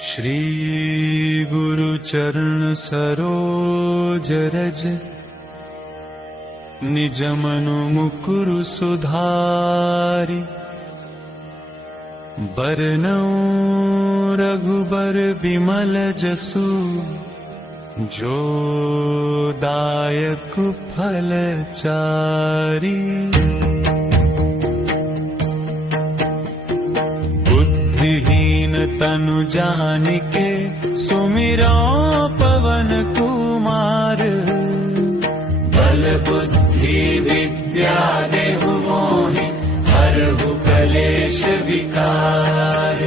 श्री गुरु चरण सरोज रज निज मनु मुकुरु सुधारि बरनउँ रघुबर बिमल जसु जो दायक फल चारि। बुद्धिहीन तनु जानिके सुमिरो पवन कुमार बल बुद्धि विद्या देहु मोहि हरहु कलेश विकार।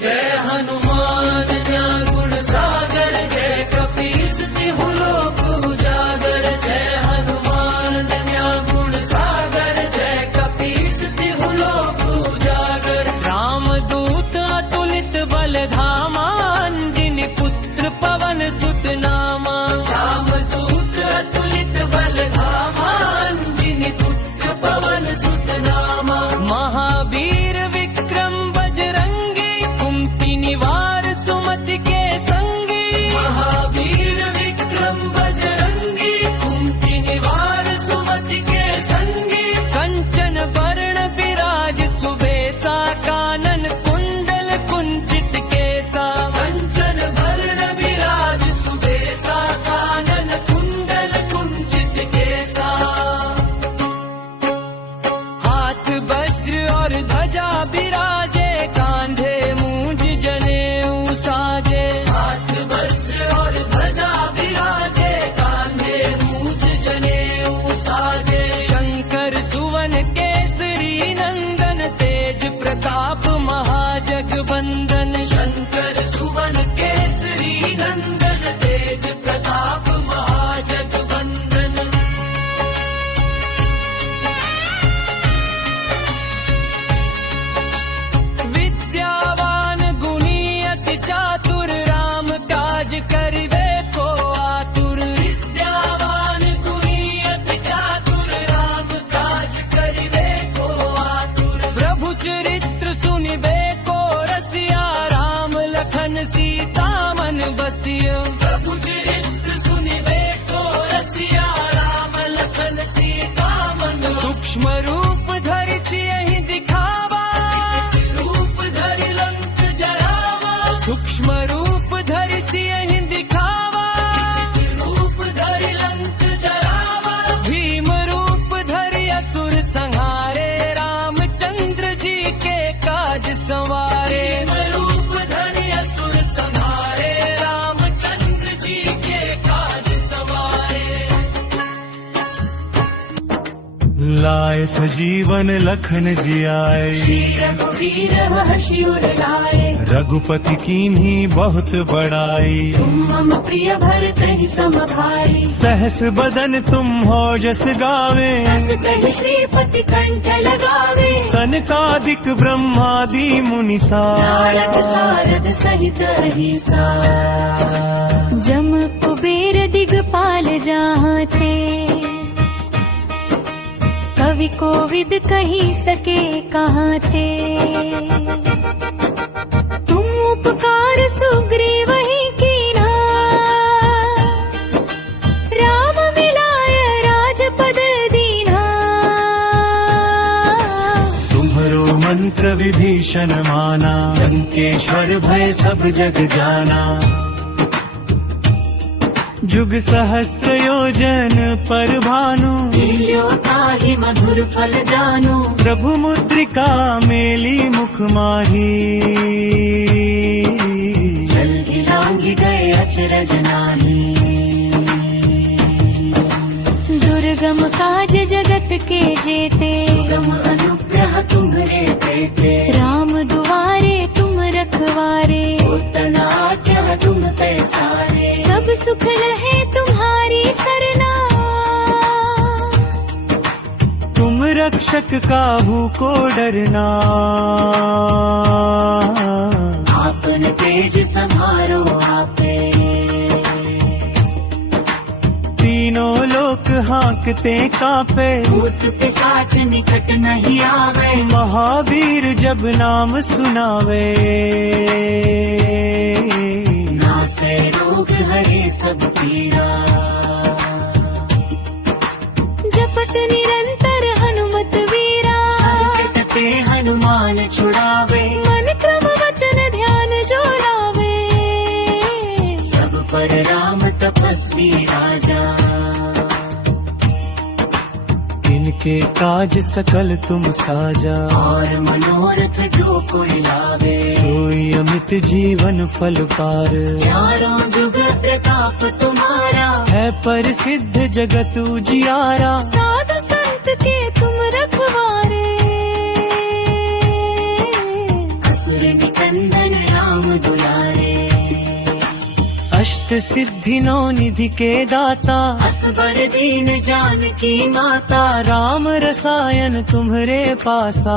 जय हनुमान ज्ञान गुण सागर जय कपीस तिहु लोक उजागर। जय हनुमान ज्ञान गुण सागर जय कपीस तिहु लोक उजागर। रामदूत अतुलित बल धामा अंजनी पुत्र पवन सुत नामा। रामदूत अतुलित बल धामा अंजनी पुत्र पवन सुत नामा। महावीर विक्रम बजरंगी कुमति निवार सुमति के संगी। महावीर विक्रम बजरंगी कुमति निवार सुमति के संगी। कंचन वर्ण विराज सुबेसा कानन कुंडल कुंचित केसा। कंचन वर्ण विराज सुबेसा कानन कुंडल कुंचित केसा। हाथ वज्र और ध्वजा बिराजे कांधे मूंज जनेऊ साजे। हाथ वज्र और ध्वजा बिराजे कांधे मूंज जनेऊ साजे। शंकर सुवन केसरी नंदन तेज प्रताप महाजगवंदन। शंकर सुवन केसरी नंदन तेज प्रताप महाजगवंदन। विद्यावान गुणी अति चातुर राम काज करिबे को आतुर। विद्यावान गुणी अति चातुर राम काज करिबे को आतुर। प्रभु चरित्र सुनिबे को रसिया राम लखन सीता मन बसिया। प्रभु चरित्र सुनिबे को रसिया राम लखन सीता मन। सूक्ष्म रूप धरि सियहि दिखावा रूप धरि लंक जरावा। सूक्ष्म रूप धरि सियहि दिखावा रूप धरि लंक जरावा। भीम रूप धरि असुर संहारे रामचंद्र जी के काज संवारे। भीम रूप धरि असुर संहारे रामचंद्र जी के काज संवारे। लाए सजीवन लखन जियाए श्री रघुवीर हर्षि उर लाए। रघुपति कीन्ही बहुत बड़ाई। तुम मम प्रिय भरतहि सम भाई। सहस बदन तुम हो जस गावे अस कहि श्रीपति कंठ लगावे। सनकादिक ब्रह्मादि मुनिसा नारद सारद सहित अहिसा। जम कुबेर दिगपाल जहाँ थे कवि कोविद कही सके कहाँ थे। तुम उपकार सुग्रीव ही कीन्हा राम मिलाय राजपद दीन्हा। तुम्हरो मंत्र विभीषण माना लंकेश्वर भय सब जग जाना। जुग सहस्र योजन पर भानु लील्यो ताहि मधुर फल जानु। प्रभु मुद्रिका मेली मुख माही। जल्दी लांघि गए अचरज नाहि। दुर्गम काज जगत के जेते सुगम अनुग्रह तुम्हरे तेते। राम दुआरे तुम रखवारे होतना आज्ञा तुम ते सारे। सब सुख लहे तुम्हारी सरना तुम रक्षक काहू को डरना। आपन तेज समारो आपे। तीनों लोक हाँकते कांपे, भूत पिशाच निकट नहीं आवे, महावीर जब नाम सुनावे। नासे रोग हरे सब पीड़ा, जपत निरंतर हनुमत वीरा, संकट ते हनुमान छुड़ावे, मन क्रम वचन ध्यान जो लावे, सब पर राम तपस्वी राजा। इनके काज सकल तुम साजा, और मनोरथ जो कोई लावे, सोई अमित जीवन फल पार। चारों जुग प्रताप तुम्हारा, है प्रसिद्ध जगत उजियारा, साधु संत के तुम रखवारे, असुर निकंदन राम दुलारे। अष्ट सिद्धि नौ निधि के दाता, असबर दीन जानकी माता, राम रसायन तुम्हरे पासा।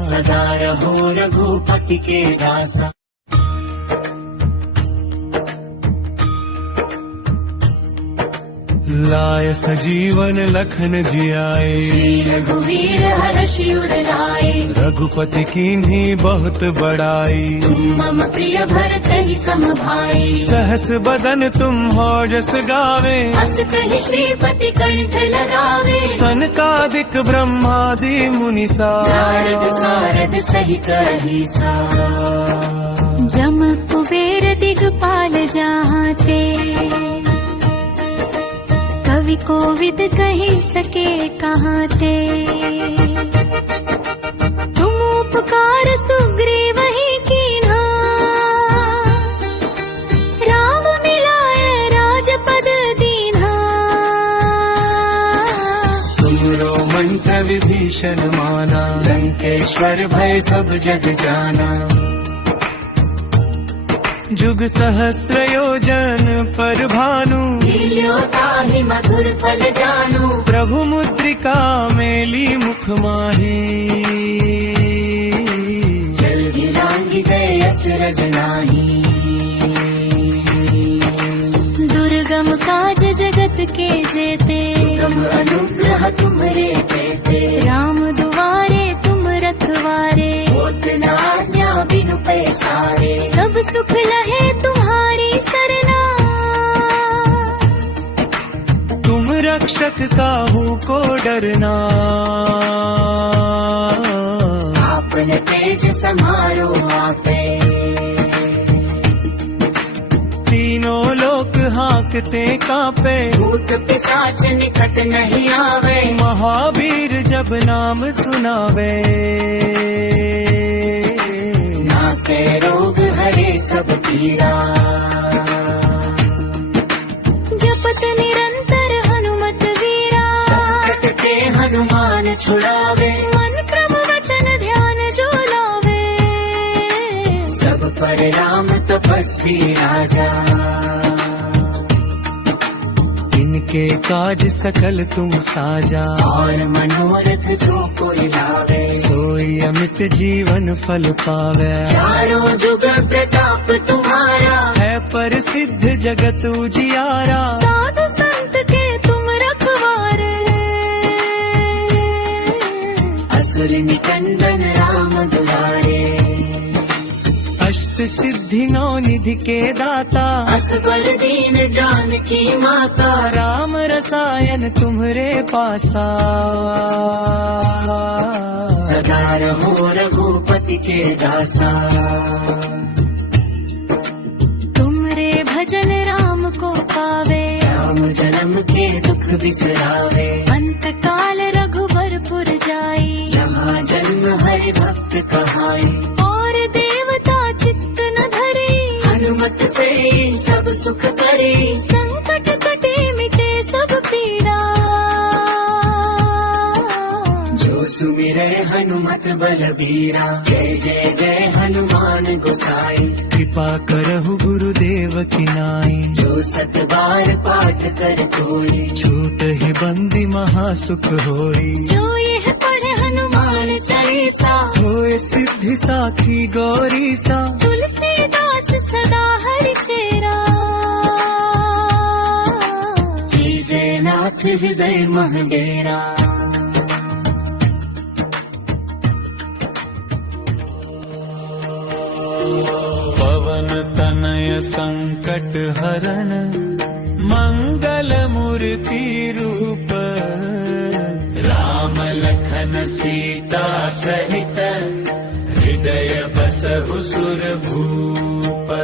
सदा रहो रघुपति के दासा। लाय सजीवन लखन जियाए, रघुवीर हर्षि उर लाए, रघुपति कीन्ही बहुत बड़ाई। तुम मम प्रिय भरत ही सम भाई, सहस बदन तुम हो जस गावे, अस कहि श्रीपति कंठ लगावे, सनकादिक ब्रह्मादि मुनिसा, नारद सारद सहित अहिसा। जम कुबेर दिगपाल जहाँते, कवि कोविद कही सके कहाँ ते। तुम उपकार सुग्रीव ही कीन्हा, राम मिलाए राजपद दीन्हा। तुमरो मंत्र विभीषण माना, लंकेश्वर भय सब जग जाना। जुग सहस्र योजन पर भानु, लील्यो ताहि मधुर फल जानू। प्रभु मुद्रिका मेली मुख माही, जल्दी लांघि गए अचरज नाही। दुर्गम काज जगत के जेते, सुगम अनुग्रह तुम्हरे तेते। राम दुआरे तुम रखवारे, होत न आज्ञा बिनु पैसारे। सब सुख लहे तुम्हारी सरना, तुम रक्षक काहू को डरना। आपन तेज समारो आपे, तीनों लोक हाँकते कांपे, भूत पिशाच निकट नहीं आवे। महावीर जब नाम सुनावे। नासे रोग हरे सब पीड़ा, जपत निरंतर हनुमत वीरा, संकट ते हनुमान छुड़ावे। मन क्रम वचन ध्यान जो लावे, सब पर राम तपस्वी राजा। इनके काज सकल तुम साजा, और मनोरथ जो कोई लावे, सोई अमित जीवन फल पावे। चारों जुग प्रताप तुम्हारा, है प्रसिद्ध जगत उजियारा, साधु संत के तुम रखवारे। असुर निकंदन राम दुलारे, अष्ट सिद्धि नौ निधि के दाता। असबर दीन जानकी माता, राम रसायन तुम्हरे पासा। सदा रहो रघुपति के दासा। तुमरे भजन राम को पावे, राम जन्म के दुख बिसरावे। अंत काल रघुबरपुर जाई, जहाँ जन्म हरि भक्त कहाई। और देवता चित्त न धरे, हनुमत से सब सुख करे। संकट कटे मिटे सब पीड़ा, जो सुमिरे हनुमत बलबीरा। जय जय जय हनुमान गोसाई, कृपा करहु गुरुदेव की नाई। जो सत बार पाठ कर कोई, छूट ही बंदी महासुख होई। जो यह पढ़े हनुमान चालीसा, होए सिद्धि साखी गौरी सा। तुलसीदास सदा हरि चेरा। नाथ हृदय मह डेरा। पवन तनय संकट हरण मंगल मूर्ति रूप। राम लखन सीता सहित हृदय बसहु सुर भूप।